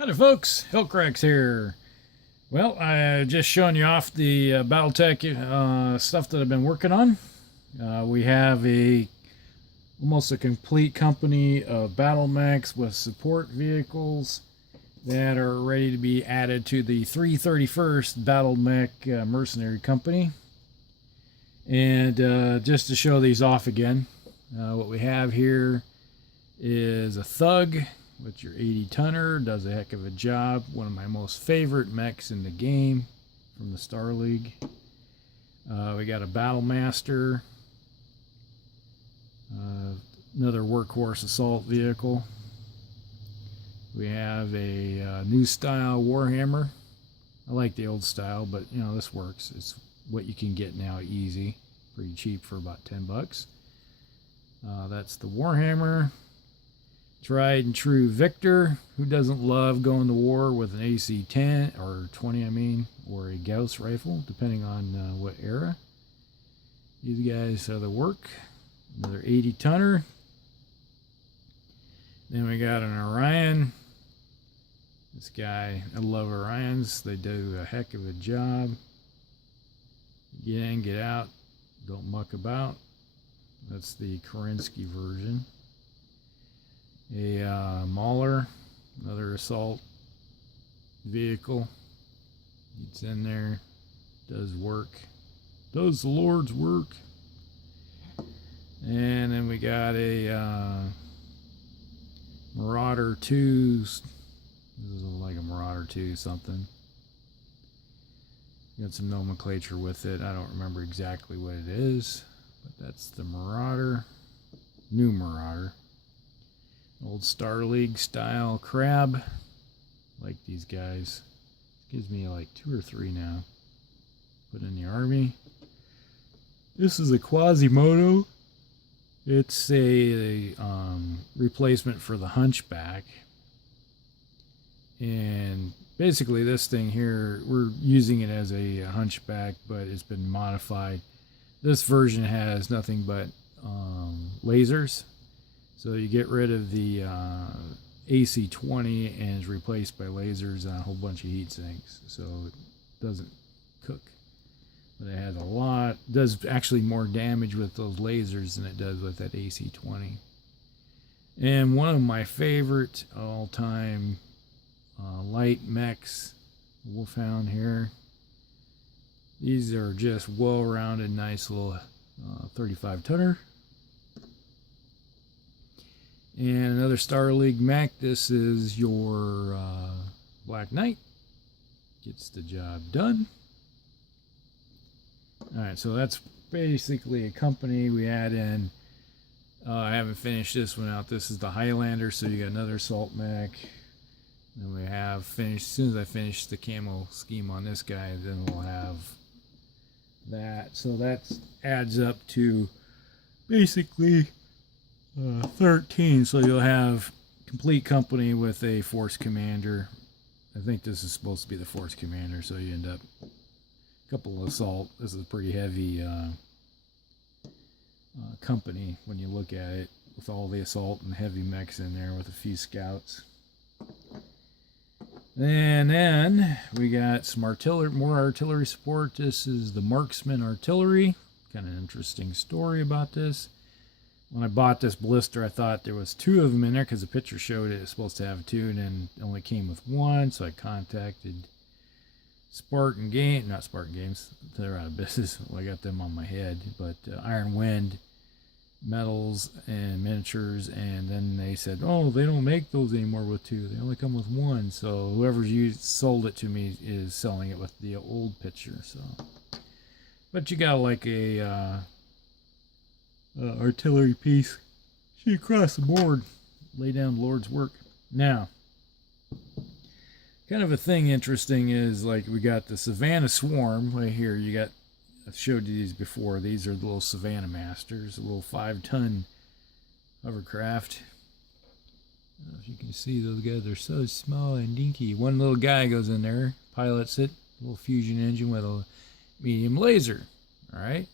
Howdy folks, Hillcracks here. Well, I just showing you off the Battletech stuff that I've been working on. We have almost a complete company of Battlemechs with support vehicles that are ready to be added to the 331st Battlemech Mercenary Company. And just to show these off again, what we have here is a Thug with your 80 tonner. Does a heck of a job. One of my most favorite mechs in the game from the Star League. We got a Battlemaster, another workhorse assault vehicle. We have a new style Warhammer. I like the old style, but you know, this works. It's what you can get now, easy, pretty cheap for about 10 bucks. That's the Warhammer. Tried and true Victor. Who doesn't love going to war with an AC 10 or 20, I mean, or a Gauss rifle, depending on what era. These guys are the work. Another 80 tonner. Then we got an Orion. This guy, I love Orions. They do a heck of a job. Get in, get out, don't muck about. That's the Kerensky version. A Mauler, another assault vehicle. Gets in there, does work, does the Lord's work. And then we got a Marauder 2. This is like a Marauder 2 something. Got some nomenclature with it. I don't remember exactly what it is, but that's the Marauder, new Marauder. Old Star League style crab. Like these guys. Gives me like 2 or 3 now. Put in the army. This is a Quasimodo. It's a replacement for the Hunchback. And basically this thing here, we're using it as a Hunchback, but it's been modified. This version has nothing but lasers. So you get rid of the AC 20 and is replaced by lasers and a whole bunch of heat sinks. So it doesn't cook. But it has a lot, does actually more damage with those lasers than it does with that AC 20. And one of my favorite all-time light mechs, Wolfhound here. These are just well-rounded, nice little 35 tonner. And another Star League mech. This is your Black Knight. Gets the job done. Alright, so that's basically a company we add in. I haven't finished this one out. This is the Highlander, so you got another assault mech. Then we have finished, as soon as I finish the camo scheme on this guy, then we'll have that. So that adds up to basically 13. So you'll have complete company with a force commander. I think this is supposed to be the force commander, so you end up a couple of assault. This is a pretty heavy company when you look at it, with all the assault and heavy mechs in there with a few scouts. And then we got some artillery, more artillery support. This is the Marksman Artillery. Kind of interesting story about this. When I bought this blister, I thought there was 2 of them in there because the picture showed it was supposed to have 2, and then it only came with 1. So I contacted Spartan Game, not Spartan Games. They're out of business. Well, I got them on my head, but Iron Wind Metals and Miniatures, and then they said, oh, they don't make those anymore with 2. They only come with 1. So whoever sold it to me is selling it with the old picture. So, but you got like a artillery piece. See across the board, lay down the Lord's work. Now, kind of a thing interesting is, like, we got the Savannah Swarm right here. You got, I've showed you these before. These are the little Savannah Masters, a little 5-ton hovercraft. I don't know if you can see those guys. They're so small and dinky. One little guy goes in there, pilots it, a little fusion engine with a medium laser. All right.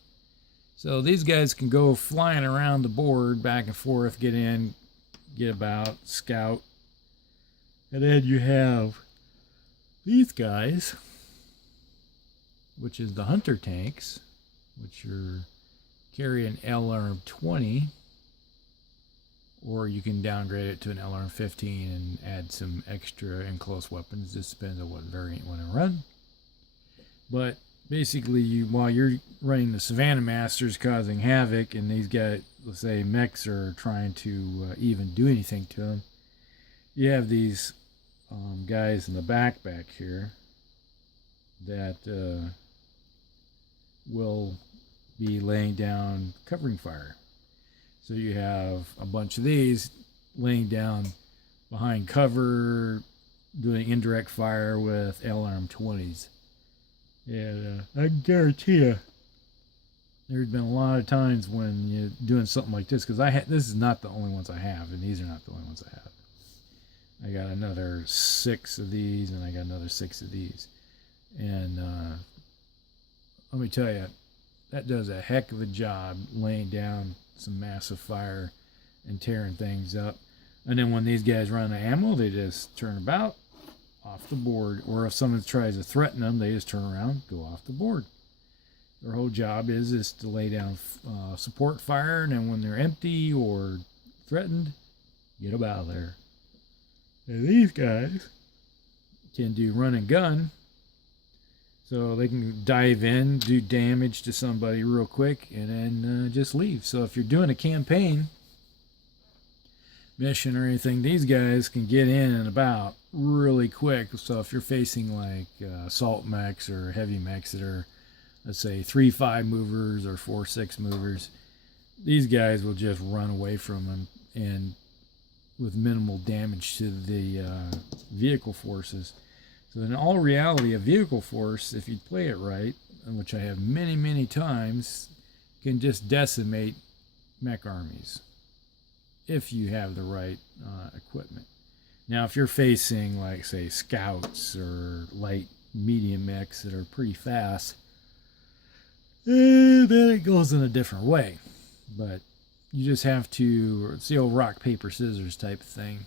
So these guys can go flying around the board, back and forth, get in, get about, scout, And then you have these guys, which is the hunter tanks, which are carry an LRM-20, or you can downgrade it to an LRM-15 and add some extra enclosed weapons. This depends on what variant you want to run. But basically, while you're running the Savannah Masters causing havoc, and these guys, let's say mechs are trying to even do anything to them, you have these guys in the back here that will be laying down covering fire. So you have a bunch of these laying down behind cover, doing indirect fire with LRM-20s. And I can guarantee you, there's been a lot of times when you're doing something like this, because this is not the only ones I have, and these are not the only ones I have. I got another 6 of these, and I got another 6 of these. And let me tell you, that does a heck of a job laying down some massive fire and tearing things up. And then when these guys run out of ammo, they just turn about, off the board. Or if someone tries to threaten them, they just turn around, go off the board. Their whole job is to lay down support fire, and then when they're empty or threatened, get them out of there. And these guys can do run and gun, so they can dive in, do damage to somebody real quick, and then just leave. So if you're doing a campaign mission or anything, these guys can get in and about really quick. So if you're facing like assault mechs or heavy mechs that are, let's say, 3-5 movers or 4-6 movers, these guys will just run away from them and with minimal damage to the vehicle forces. So in all reality, a vehicle force, if you play it right, which I have many times, can just decimate mech armies if you have the right equipment. Now, if you're facing, like, say, scouts or light medium mechs that are pretty fast, then it goes in a different way. But you just have to, it's the old rock, paper, scissors type of thing.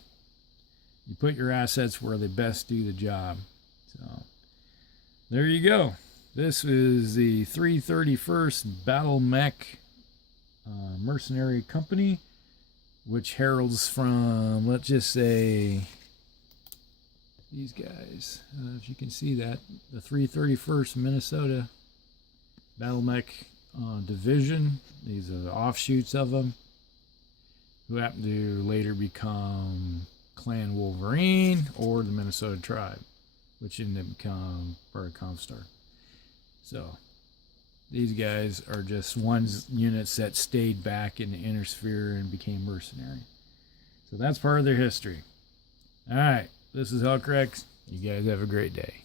You put your assets where they best do the job. So, there you go. This is the 331st Battlemech Mercenary Company, which heralds from, let's just say, these guys. If you can see that, the 331st Minnesota Battlemech Division. These are the offshoots of them, who happen to later become Clan Wolverine or the Minnesota Tribe, which ended up becoming part of Comstar. So these guys are just units that stayed back in the inner sphere and became mercenary. So that's part of their history. All right, this is Hellcrex. You guys have a great day.